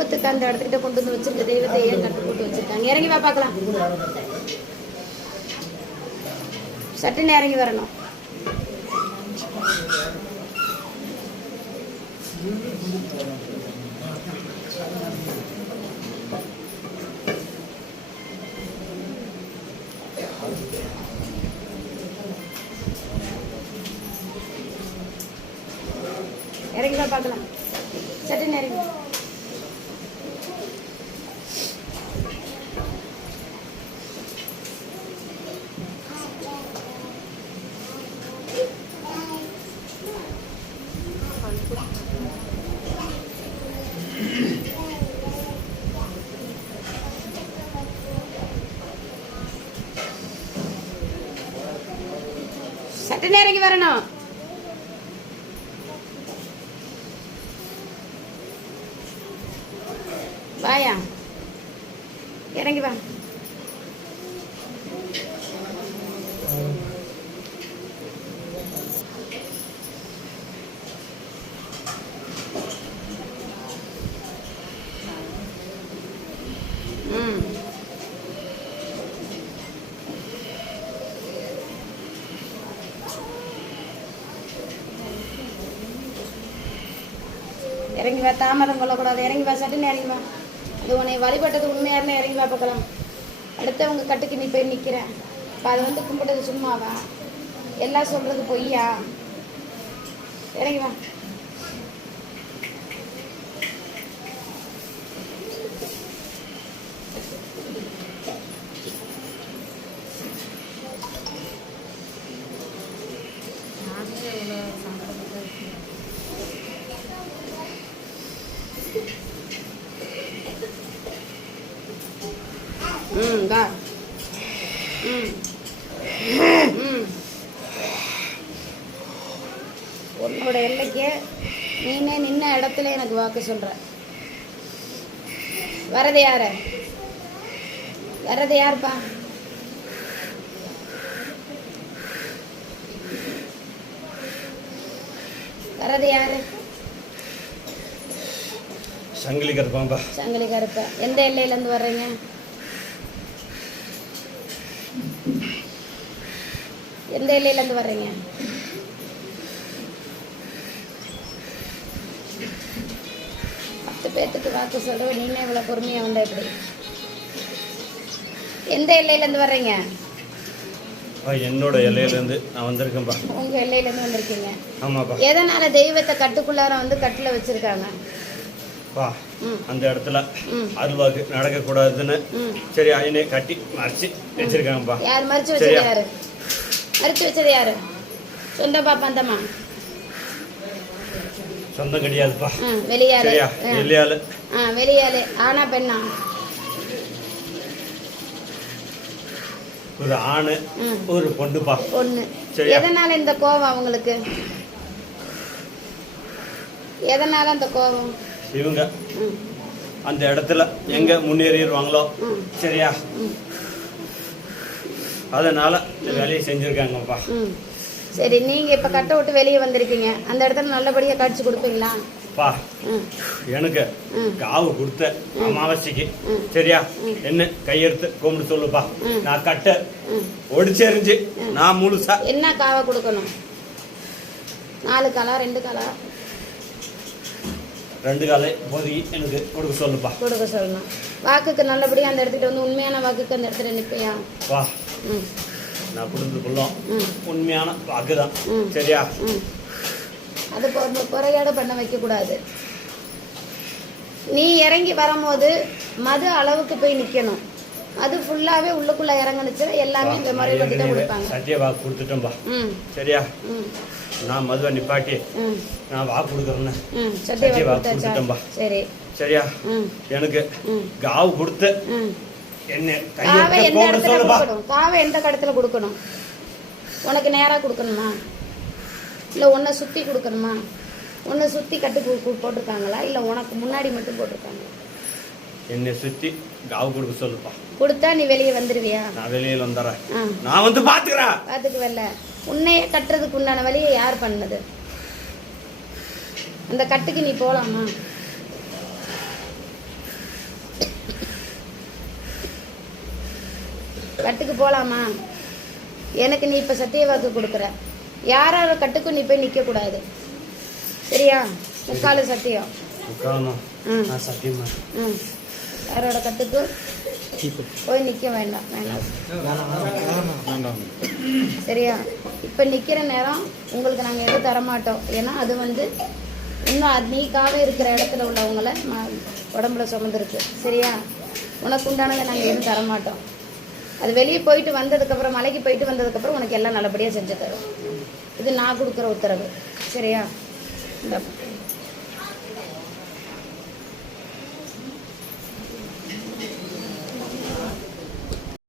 கோபத்துக்கு அந்த இடத்துக்கிட்ட கொண்டு வந்து வச்சிருக்க தெய்வத்தை ஏன் கட்டு போட்டு வச்சிருக்காங்க? இறங்கி வா பார்க்கலாம். சட்டுன்னு இறங்கி வரணும். இறங்கி வா பார்க்கலாம். சட்டுன்னு இறங்கி. சட்டுன்னு இறங்கி வரணும். வாயா, இறங்கி வா. இறங்கி வா, தாமதம் கொள்ளக்கூடாது. இறங்கி வா, சட்டுன்னு இறங்கி வா. அது உன்னை வழிபட்டது உண்மையாருன்னு இறங்கி வா பார்க்கலாம். அடுத்தவங்க கட்டுக்கு நீ போய் நிற்கிறேன். இப்போ அது வந்து கும்பிட்டது சும்மாவா? எல்லாம் சொல்கிறது பொய்யா? இறங்கி வா. வா. உன்னோட எல்லைக்கு நீனே நின்ன இடத்துல எனக்கு வாக்கு சொல்ற. வரது யாரு? வர்றது யாருப்பா? வர்றது யாரு? சங்கிலி கருப்பாம்பா. சங்கிலி கருப்பா. எந்த எல்லையிலேருந்து வர்றீங்க? எந்த எல்லையிலேருந்து வர்றீங்க? பேத்துக்கு வாக்கு சொல்றோம். நீங்க இவ்வளவு பொறுமையா வந்தா எப்படி? எந்த எல்லையில இருந்து வர்றீங்க? என்னோட எல்லையில இருந்து நான் வந்திருக்கேன்பா. உங்க எல்லையில இருந்து வந்திருக்கீங்க? ஆமாப்பா. எதனால தெய்வத்தை கட்டுக்குள்ளார வந்து கட்டுல வச்சிருக்காங்க? அந்த இடத்துல அருள்வாக்கு நடக்க கூடாதுன்னு சரி ஐயனே கட்டி மறைச்சு வச்சிருக்காங்கப்பா. யார் மறைச்சு வச்சது? யாரு மறைச்சு வச்சது? யாரு? சொந்தப்பா பந்தமா? சொந்தம் கிடையாதுப்பா. வெளியாளு. வெளியாளு. வெளியாளு. ஆனா பெண்ணா? ஒரு ஆணு ஒரு பொண்ணுப்பா. பொண்ணு. எதனால இந்த கோபம் அவங்களுக்கு? எதனால அந்த கோபம்? இவங்க அந்த இடத்துல எங்க முன்னேறிடுவாங்களோ சரியா, அதனால இந்த வேலையை செஞ்சிருக்காங்கப்பா. சரி, நீங்க இப்ப கட்ட விட்டு வெளியே வந்திருக்கீங்க. அந்த இடத்துல நல்லபடியா காட்சி கொடுப்பீங்களா? எனக்கு காவு கொடுத்த அமாவாசைக்கு சரியா என்ன கையெடுத்து கும்பிட்டு சொல்லுப்பா. நான் கட்ட ஒடிச்செறிஞ்சு நான் முழுசா என்ன காவை கொடுக்கணும்? 4 காலா 2 காலா? 2 காலை போதுகி எனக்கு கொடுக்க சொல்லுப்பா. கொடுக்க சொல்லணும். வாக்குக்கு நல்லபடியா அந்த இடத்துக்கு வந்து உண்மையான வாக்குக்கு அந்த இடத்துல நிப்பையா? வா, நான் குடும்பத்துக்குள்ளோம் உண்மையான வாக்குதான் சரியா. அது குறையாட பண்ண வைக்க கூடாது. நீ இறங்கி வரும்போது மது அளவுக்கு போய் நிக்கணும். அது ஃபுல்லாவே உள்ளுக்குள்ள இறங்குனுச்சு. எல்லாமே இந்த மாதிரி பத்தி தான் கொடுப்பாங்க. சத்திய வாக்கு கொடுத்துட்டோம்பா சரியா. நான் மதுவை நிப்பாட்டி நான் வாக்கு கொடுக்குறேன்னு சத்திய வாக்கு கொடுத்துட்டோம்பா. சரி சரியா. எனக்கு காவு கொடுத்து என்ன காவை எந்த இடத்துல கொடுக்கணும்? காவை எந்த கடத்துல கொடுக்கணும்? உனக்கு நேரா கொடுக்கணுமா இல்லை உன்னை சுற்றி கொடுக்கணுமா? உன்னை சுற்றி கட்டு போட்டிருக்காங்களா இல்லை உனக்கு முன்னாடி மட்டும் போட்டிருக்காங்களா? என்னை சுற்றி காவு கொடுக்க சொல்லுப்பா. கொடுத்தா நீ வெளியே வந்துடுவியா? நான் வெளியில் வந்துடுறேன். நான் வந்து பார்த்துக்கிறேன். பார்த்துக்குவல்ல. உன்னையே கட்டுறதுக்கு உண்டான வழியை யார் பண்ணது? அந்த கட்டுக்கு நீ போகலாமா? கட்டுக்கு போகலாமா? எனக்கு நீ இப்போ சத்திய வாக்கு கொடுக்குற, யாரோட கட்டுக்கும் நீ போய் நிற்கக்கூடாது, சரியா? முக்கால சத்தியம். சத்தியமா யாரோட கட்டுக்கும் போய் நிற்க வேண்டாம், சரியா? இப்போ நிற்கிற நேரம் உங்களுக்கு நாங்கள் எதுவும் தரமாட்டோம். ஏன்னா அது வந்து இன்னும் நீக்காக இருக்கிற இடத்துல உள்ளவங்கள உடம்புல சுமந்துருக்கு, சரியா? உனக்கு உண்டானதை நாங்கள் எதுவும் தரமாட்டோம். அது வெளியே போயிட்டு வந்ததுக்கப்புறம், மலைக்கு போயிட்டு வந்ததுக்கப்புறம் உனக்கு எல்லாம் நல்லபடியாக செஞ்சு தரும். இது நான் கொடுக்குற உத்தரவு, சரியா? இந்த